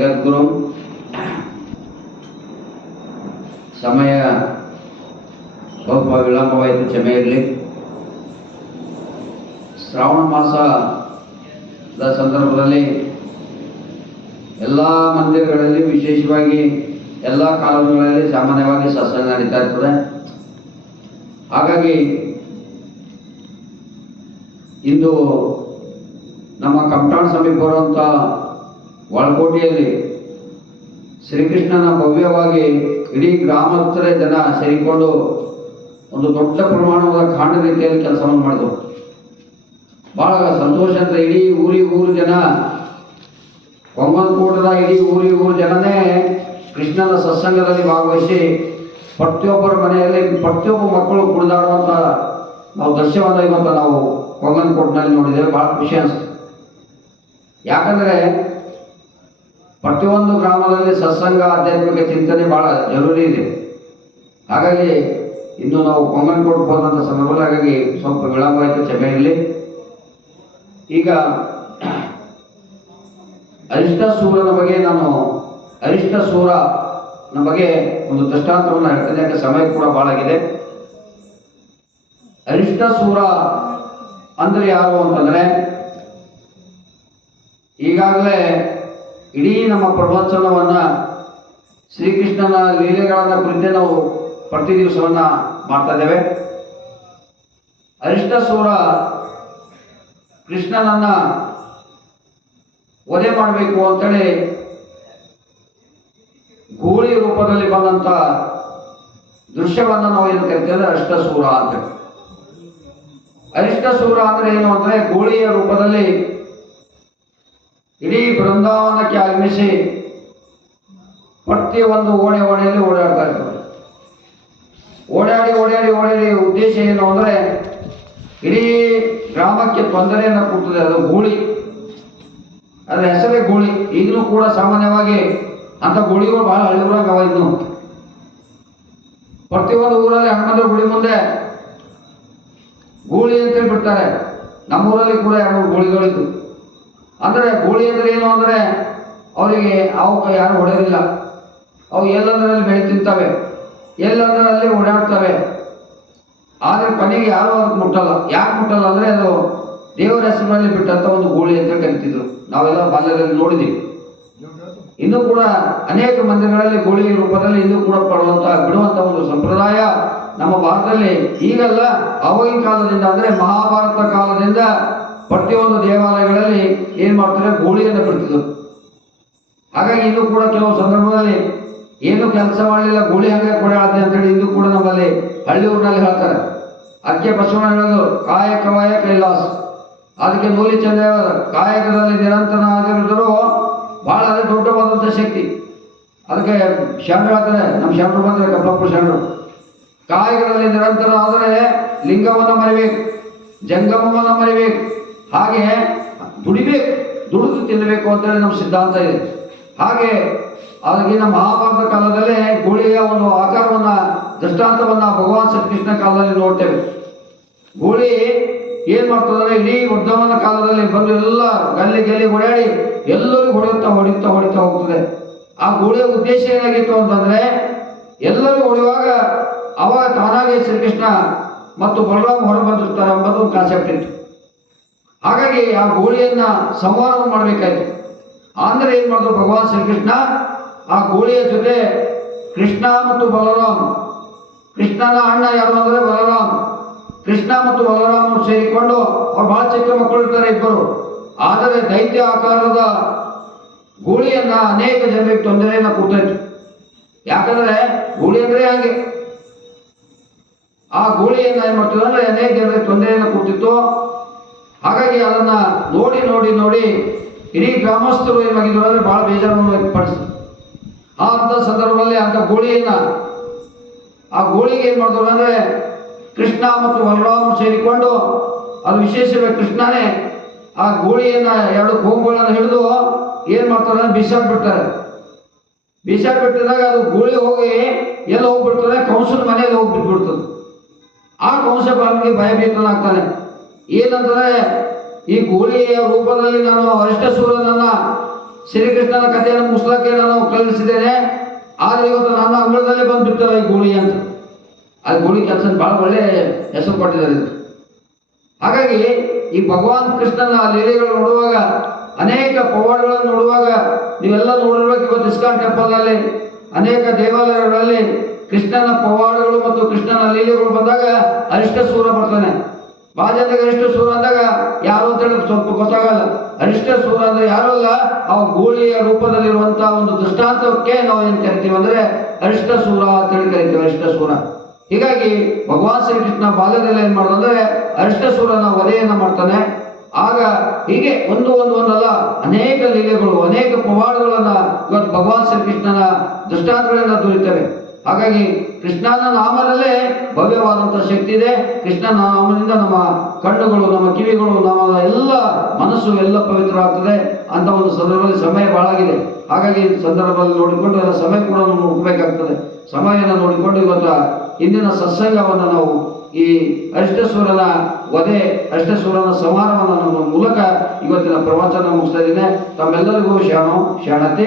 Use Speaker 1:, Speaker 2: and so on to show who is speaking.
Speaker 1: ಜಗದ್ಗುರು ಸಮಯ ಸ್ವಲ್ಪ ವಿಳಂಬವಾಯಿತು ಕ್ಷಮೆ ಇರಲಿ ಶ್ರಾವಣ ಮಾಸದ ಸಂದರ್ಭದಲ್ಲಿ ಎಲ್ಲ ಮಂದಿರಗಳಲ್ಲಿ ವಿಶೇಷವಾಗಿ ಎಲ್ಲ ಕಾಲೋನಿಗಳಲ್ಲಿ ಸಾಮಾನ್ಯವಾಗಿ ಸತ್ಸಂಗ ನಡೀತಾ ಇರ್ತದೆ. ಹಾಗಾಗಿ ಇಂದು ನಮ್ಮ ಕಂಪ್ಟಾಣ ಸಮೀಪ ಬರುವಂಥ ಒಳಕೋಟೆಯಲ್ಲಿ ಶ್ರೀಕೃಷ್ಣನ ಭವ್ಯವಾಗಿ ಇಡೀ ಗ್ರಾಮಸ್ಥರೇ ಜನ ಸೇರಿಕೊಂಡು ಒಂದು ದೊಡ್ಡ ಪ್ರಮಾಣದ ಕಾಂಡ ರೀತಿಯಲ್ಲಿ ಕೆಲಸವನ್ನು ಮಾಡಿದರು. ಬಹಳ ಸಂತೋಷ ಅಂತ ಇಡೀ ಊರಿ ಊರು ಜನ ಕೊಂಗಲ್ಕೋಟದ ಇಡೀ ಊರಿ ಊರು ಜನನೇ ಕೃಷ್ಣನ ಸತ್ಸಂಗದಲ್ಲಿ ಭಾಗವಹಿಸಿ ಪ್ರತಿಯೊಬ್ಬರ ಮನೆಯಲ್ಲಿ ಪ್ರತಿಯೊಬ್ಬ ಮಕ್ಕಳು ಕುಡಿದಾಡುವಂಥ ನಾವು ದೃಶ್ಯವನ್ನು ಇವತ್ತು ನಾವು ಕೊಂಗನ್ಕೋಟ್ನಲ್ಲಿ ನೋಡಿದ್ದೇವೆ. ಬಹಳ ಖುಷಿ ಅನಿಸ್ತು ಯಾಕಂದರೆ ಪ್ರತಿಯೊಂದು ಗ್ರಾಮದಲ್ಲಿ ಸತ್ಸಂಗ ಆಧ್ಯಾತ್ಮಿಕ ಚಿಂತನೆ ಬಹಳ ಜರೂರಿ ಇದೆ. ಹಾಗಾಗಿ ಇನ್ನು ನಾವು ಕೊಂಗನ್ಕೋಟ್ ಹೋದಂಥ ಸಂದರ್ಭದಲ್ಲಿ ಹಾಗಾಗಿ ಸ್ವಲ್ಪ ವಿಳಂಬ ಆಯಿತು ಈಗ ಅರಿಷ್ಟ ಸೂರನ ಬಗ್ಗೆ ನಾನು, ಅರಿಷ್ಟ ಸೂರನ ಬಗ್ಗೆ ಒಂದು ದೃಷ್ಟಾಂತವನ್ನು ಹೇಳ್ತೇನೆ, ಯಾಕೆ ಸಮಯ ಕೂಡ ಬಹಳ ಆಗಿದೆ. ಅರಿಷ್ಟ ಸೂರ ಅಂದ್ರೆ ಯಾರು ಅಂತಂದ್ರೆ ಈಗಾಗಲೇ ಇಡೀ ನಮ್ಮ ಪ್ರವಚನವನ್ನ ಶ್ರೀಕೃಷ್ಣನ ಲೀಲೆಗಳನ್ನ ಕುರಿತೇ ನಾವು ಪ್ರತಿ ದಿವಸವನ್ನ ಮಾಡ್ತಾ ಇದ್ದೇವೆ. ಅರಿಷ್ಟ ಸೂರ ಕೃಷ್ಣನನ್ನ ವಧೆ ಮಾಡಬೇಕು ಅಂತೇಳಿ ಗೂಳಿ ರೂಪದಲ್ಲಿ ಬಂದಂತ ದೃಶ್ಯವನ್ನ ನಾವು ಏನು ಕರಿತೇವೆ ಅಷ್ಟಸೂರ ಅಂತ. ಅರಿಷ್ಟಸೂರ ಅಂದ್ರೆ ಏನು ಅಂದ್ರೆ ಗೂಳಿಯ ರೂಪದಲ್ಲಿ ಇಡೀ ಬೃಂದಾವನಕ್ಕೆ ಆಗಮಿಸಿ ಪ್ರತಿ ಒಂದು ಓಣೆ ಓಣೆಯಲ್ಲಿ ಓಡಾಡ್ತಾ ಇದ್ದಾರೆ. ಓಡಾಡಿ ಓಡಾಡಿ ಓಡಾಡಿ ಉದ್ದೇಶ ಏನು ಅಂದರೆ ಇಡೀ ಗ್ರಾಮಕ್ಕೆ ತೊಂದರೆಯನ್ನು ಕೊಡ್ತದೆ. ಅದು ಗೂಳಿ. ಅದರ ಹೆಸರೇ ಗೂಳಿ. ಈಗಲೂ ಕೂಡ ಸಾಮಾನ್ಯವಾಗಿ ಅಂತ ಗುಳಿಗಳು ಬಹಳ ಹಳ್ಳಿಗಳಾಗ ಅವ ಇನ್ನು ಪ್ರತಿಯೊಂದು ಊರಲ್ಲಿ ಹನುಮಂತರ ಗುಳಿ ಮುಂದೆ ಗೂಳಿ ಅಂತೇಳಿ ಬಿಡ್ತಾರೆ ನಮ್ಮೂರಲ್ಲಿ ಕೂಡ ಎರಡು ಗೂಳಿಗಳಿದ್ದು ಅಂದರೆ ಗೂಳಿ ಅಂದ್ರೆ ಏನು ಅಂದ್ರೆ ಅವರಿಗೆ ಅವು ಯಾರು ಹೊಡೆಯೋದಿಲ್ಲ ಅವು ಎಲ್ಲಂದರಲ್ಲಿ ಬೆಳೆ ತಿಂತವೆ, ಎಲ್ಲಂದರಲ್ಲಿ ಓಡಾಡ್ತವೆ. ಆದರೆ ಕೊನೆಗೆ ಯಾರು ಅದಕ್ಕೆ ಮುಟ್ಟಲ್ಲ. ಯಾಕೆ ಮುಟ್ಟಲ್ಲ ಅಂದ್ರೆ ಅದು ದೇವರ ಹೆಸರಿನಲ್ಲಿ ಬಿಟ್ಟಂತ ಒಂದು ಗೂಳಿ ಅಂತ ಕರಿತಿದ್ರು. ನಾವೆಲ್ಲ ಬಾಲ್ಯದಲ್ಲಿ ನೋಡಿದ್ದೀವಿ ಇನ್ನೂ ಕೂಡ ಅನೇಕ ಮಂದಿರಗಳಲ್ಲಿ ಗೋಳಿ ರೂಪದಲ್ಲಿ ಇನ್ನೂ ಕೂಡ ಪಡುವಂತ, ಬಿಡುವಂತ ಒಂದು ಸಂಪ್ರದಾಯ ನಮ್ಮ ಭಾರತದಲ್ಲಿ ಈಗಲ್ಲ ಅವಾಗಿನ ಕಾಲದಿಂದ ಅಂದ್ರೆ ಮಹಾಭಾರತ ಕಾಲದಿಂದ ಪ್ರತಿಯೊಂದು ದೇವಾಲಯಗಳಲ್ಲಿ ಏನ್ ಮಾಡ್ತಾರೆ? ಗೋಳಿಯನ್ನು ಬಿಡ್ತಿದ್ರು. ಹಾಗಾಗಿ ಇದು ಕೂಡ ಕೆಲವು ಸಂದರ್ಭದಲ್ಲಿ ಏನು ಕೆಲಸ ಮಾಡಲಿಲ್ಲ, ಗೋಳಿ ಹಾಗೆ ಕೂಡ ಅಂತೇಳಿ ಇಂದು ಕೂಡ ನಮ್ಮಲ್ಲಿ ಹಳ್ಳಿ ಊರಿನಲ್ಲಿ ಹೇಳ್ತಾರೆ. ಅದಕ್ಕೆ ಬಸವಣ್ಣ ಹೇಳೋದು ಕಾಯಕವಾಯ ಕೈಲಾಸ ಅದಕ್ಕೆ ನೂಲಿ ಚಂದ್ರ ಕಾಯಕದಲ್ಲಿ ಆಗಿರೋದು ಬಹಳ ಅದೇ ದೊಡ್ಡವಾದಂಥ ಶಕ್ತಿ. ಅದಕ್ಕೆ ಶರಣರು ಹೇಳ್ತಾರೆ, ನಮ್ಮ ಶರಣರು ಬಂದರೆ ಕಪ್ಪಳಪ್ಪು ಶರಣರು ಕಾಯಕದಲ್ಲಿ ನಿರಂತರ ಆದರೆ ಲಿಂಗವನ್ನು ಮರಿಬೇಕು, ಜಂಗಮವನ್ನು ಮರಿಬೇಕು. ಹಾಗೆ ದುಡಿಬೇಕು, ದುಡಿದು ತಿನ್ನಬೇಕು ಅಂತೇಳಿ ನಮ್ಮ ಸಿದ್ಧಾಂತ ಇದೆ. ಹಾಗೆ ಅದಕ್ಕಿಂತ ಮಹಾಭಾರತ ಕಾಲದಲ್ಲೇ ಗೋಳಿಯ ಒಂದು ಆಕಾರವನ್ನ, ದೃಷ್ಟಾಂತವನ್ನ ಭಗವಾನ್ ಶ್ರೀಕೃಷ್ಣ ಕಾಲದಲ್ಲಿ ನೋಡ್ತೇವೆ. ಗೋಳಿ ಏನ್ ಮಾಡ್ತದಂದ್ರೆ ಇಡೀ ಉದ್ದವನ ಕಾಲದಲ್ಲಿ ಬಂದು ಎಲ್ಲ ಗಲ್ಲಿ ಗಲ್ಲಿ ಓಡಾಡಿ ಎಲ್ಲರಿಗೂ ಹೊಡೆಯುತ್ತಾ ಹೊಡಿತಾ ಹೊಡಿತಾ ಹೋಗ್ತದೆ. ಆ ಗೋಳಿಯ ಉದ್ದೇಶ ಏನಾಗಿತ್ತು ಅಂತಂದ್ರೆ ಎಲ್ಲರೂ ಹೊಡೆಯುವಾಗ ಅವಾಗ ತಾನಾಗೆ ಶ್ರೀಕೃಷ್ಣ ಮತ್ತು ಬಲರಾಮ್ ಹೊರಬಂದಿರ್ತಾರೆ ಎಂಬುದು ಒಂದು ಕಾನ್ಸೆಪ್ಟ್ ಇತ್ತು. ಹಾಗಾಗಿ ಆ ಗೋಳಿಯನ್ನ ಸಂವಾದ ಮಾಡಬೇಕಾಯ್ತು. ಅಂದ್ರೆ ಏನ್ ಮಾಡಿದ್ರು ಭಗವಾನ್ ಶ್ರೀಕೃಷ್ಣ? ಆ ಗೋಳಿಯ ಜೊತೆ ಕೃಷ್ಣ ಮತ್ತು ಬಲರಾಮ್, ಕೃಷ್ಣನ ಅಣ್ಣ ಯಾರು ಅಂದ್ರೆ ಬಲರಾಮ್, ಕೃಷ್ಣ ಮತ್ತು ಬಲರಾಮ್ ಸೇರಿಕೊಂಡು ಅವ್ರು ಬಹಳ ಚಿಕ್ಕ ಮಕ್ಕಳು ಇರ್ತಾರೆ ಇಬ್ಬರು. ಆದರೆ ದೈತ್ಯ ಆಕಾರದ ಗೋಳಿಯನ್ನ ಅನೇಕ ಜನರಿಗೆ ತೊಂದರೆಯನ್ನ ಕೊಡ್ತಾಯಿತ್ತು. ಯಾಕಂದ್ರೆ ಗೋಳಿ ಅಂದ್ರೆ ಹಾಗೆ. ಆ ಗೋಳಿಯನ್ನ ಏನ್ ಮಾಡ್ತದೆ ಅಂದ್ರೆ ಅನೇಕ ಜನರಿಗೆ ತೊಂದರೆಯನ್ನ ಕೊಡ್ತಿತ್ತು. ಹಾಗಾಗಿ ಅದನ್ನ ನೋಡಿ ನೋಡಿ ನೋಡಿ ಇಡೀ ಗ್ರಾಮಸ್ಥರು ಏನಾಗಿದ್ರು ಬಹಳ ಬೇಜಾರನ್ನು ವ್ಯಕ್ತಪಡಿಸಿದ್ರು. ಆ ಅಂತ ಸಂದರ್ಭದಲ್ಲಿ ಅಂತ ಗೋಳಿಯನ್ನ, ಆ ಗೋಳಿಗೆ ಏನ್ ಮಾಡಿದ್ರು ಅಂದ್ರೆ ಕೃಷ್ಣ ಮತ್ತು ಬಲರಾಮ ಸೇರಿಕೊಂಡು ಅದು ವಿಶೇಷವೇ ಕೃಷ್ಣನೇ, ಆ ಗೋಳಿಯನ್ನ ಎರಡು ಕೋಂಬುಗಳನ್ನು ಹಿಡಿದು ಏನ್ ಮಾಡ್ತಾರೆ ಅಂದ್ರೆ ಬಿಸಾಕ್ ಬಿಟ್ಟಿದಾಗ ಅದು ಗೋಳಿ ಹೋಗಿ ಎಲ್ಲ ಹೋಗ್ಬಿಡ್ತದೆ? ಕಂಸನ ಮನೆಯಲ್ಲಿ ಹೋಗಿ ಬಿದ್ದ್ಬಿಡ್ತದೆ ಆ ಕಂಸ ಬಾಲಿಗೆ ಭಯಭೀತನಾಗ್ತಾನೆ. ಏನಂದ್ರೆ ಈ ಗೋಳಿಯ ರೂಪದಲ್ಲಿ ನಾನು ಅರಿಷ್ಟ ಸೂರ್ಯನನ್ನ ಶ್ರೀಕೃಷ್ಣನ ಕಥೆಯನ್ನು ಮುಸ್ಲಕ್ಕೆ ನಾನು ಕಲಿಸಿದ್ದೇನೆ ಆದ್ರೆ ಇವತ್ತು ನನ್ನ ಅಂಗಳದಲ್ಲೇ ಬಂದ್ಬಿಡ್ತಾರೆ ಈ ಗೋಳಿ ಅಂತ. ಆ ಗೋಳಿ ಕೆಲಸ ಬಹಳ ಒಳ್ಳೆ ಹೆಸರು ಕೊಟ್ಟಿದ್ದಾರೆ. ಹಾಗಾಗಿ ಈ ಭಗವಾನ್ ಕೃಷ್ಣನ ಲೀಲೆಗಳು ನೋಡುವಾಗ, ಅನೇಕ ಪವಾಡಗಳನ್ನು ನೋಡುವಾಗ ನೀವೆಲ್ಲ ನೋಡಿರ್ಬೇಕು ಇವತ್ತು ಇಸ್ಕಾನ್ ಟೆಂಪಲ್ನಲ್ಲಿ. ಅನೇಕ ದೇವಾಲಯಗಳಲ್ಲಿ ಕೃಷ್ಣನ ಪವಾಡಗಳು ಮತ್ತು ಕೃಷ್ಣನ ಲೀಲೆಗಳು ಬಂದಾಗ ಅರಿಷ್ಟ ಸೂರ ಬರ್ತಾನೆ. ಭಾಳ ಜನರಿಗೆ ಅರಿಷ್ಟ ಸೂರ ಅಂದಾಗ ಯಾರು ಅಂತ ಹೇಳಿ ಸ್ವಲ್ಪ ಗೊತ್ತಾಗಲ್ಲ. ಅರಿಷ್ಟ ಸೂರ ಅಂದ್ರೆ ಯಾರು ಅಲ್ಲ ಆ ಗೋಳಿಯ ರೂಪದಲ್ಲಿರುವಂತಹ ಒಂದು ದೃಷ್ಟಾಂತಕ್ಕೆ ನಾವು ಏನ್ ಕರಿತೀವಿ ಅಂದ್ರೆ ಅರಿಷ್ಟ ಸೂರ ಅಂತ ಹೇಳಿ ಕರಿತೀವಿ, ಅರಿಷ್ಟ ಸೂರ. ಹೀಗಾಗಿ ಭಗವಾನ್ ಶ್ರೀಕೃಷ್ಣ ಬಾಲ್ಯದಲ್ಲಿ ಏನ್ ಮಾಡೋದಂದ್ರೆ ಅಂದ್ರೆ ಅರಿಷ್ಟಸೂರನ ವಧೆಯನ್ನ ಮಾಡ್ತಾನೆ. ಆಗ ಹೀಗೆ ಒಂದು ಒಂದು ಒಂದಲ್ಲ, ಅನೇಕ ಲೀಲೆಗಳು, ಅನೇಕ ಪವಾಡಗಳನ್ನ ಇವತ್ತು ಭಗವಾನ್ ಶ್ರೀಕೃಷ್ಣನ ದೃಷ್ಟಾಂತಗಳಿಂದ ದೊರೀತವೆ. ಹಾಗಾಗಿ ಕೃಷ್ಣನ ನಾಮದಲ್ಲೇ ಭವ್ಯವಾದಂಥ ಶಕ್ತಿ ಇದೆ. ಕೃಷ್ಣನ ನಾಮದಿಂದ ನಮ್ಮ ಕಣ್ಣುಗಳು, ನಮ್ಮ ಕಿವಿಗಳು, ನಮ್ಮ ಎಲ್ಲ ಮನಸ್ಸು ಎಲ್ಲ ಪವಿತ್ರ ಆಗ್ತದೆ ಅಂತ ಒಂದು ಸಂದರ್ಭದಲ್ಲಿ ಸಮಯ ಬಾಳಾಗಿದೆ. ಹಾಗಾಗಿ ಸಂದರ್ಭದಲ್ಲಿ ನೋಡಿಕೊಂಡು ಎಲ್ಲ ಸಮಯ ಕೂಡ ನಾವು ನೋಡ್ಬೇಕಾಗ್ತದೆ. ಸಮಯನ ನೋಡಿಕೊಂಡು ಇವತ್ತು ಇಂದಿನ ಸತ್ಸಂಗವನ್ನು ನಾವು ಈ ಅರಿಷ್ಟಸೂರನ ವಧೆ ಅರಿಷ್ಟಸೂರನ ಸಂಹಾರವನ್ನು ನಮ್ಮ ಮೂಲಕ ಇವತ್ತಿನ ಪ್ರವಚನ ಮುಗಿಸ್ತಾ ಇದ್ದೇನೆ. ತಮ್ಮೆಲ್ಲರಿಗೂ ಶಾಣು ಶಾಣತಿ